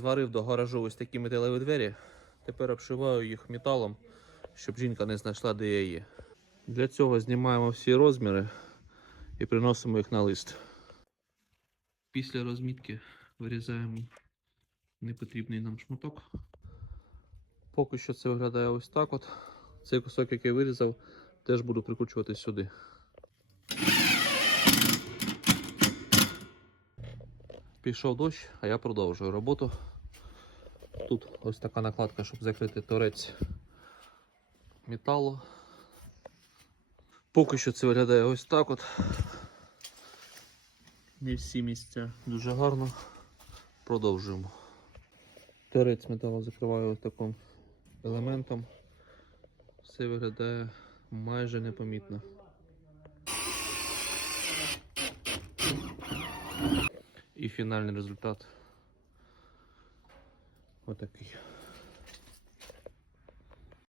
Зварив до гаражу ось такі металеві двері. Тепер обшиваю їх металом, щоб жінка не знайшла, де я є. Для цього знімаємо всі розміри і приносимо їх на лист. Після розмітки вирізаємо непотрібний нам шматок. Поки що це виглядає ось так от. Цей кусок, який вирізав, теж буду прикручувати сюди. Пішов дощ, а я продовжую роботу. Тут ось така накладка, щоб закрити торець металу. Поки що це виглядає ось так от. Не всі місця дуже гарно. Продовжуємо. Торець металу закриваю ось таким елементом. Все виглядає майже непомітно. І фінальний результат отакий.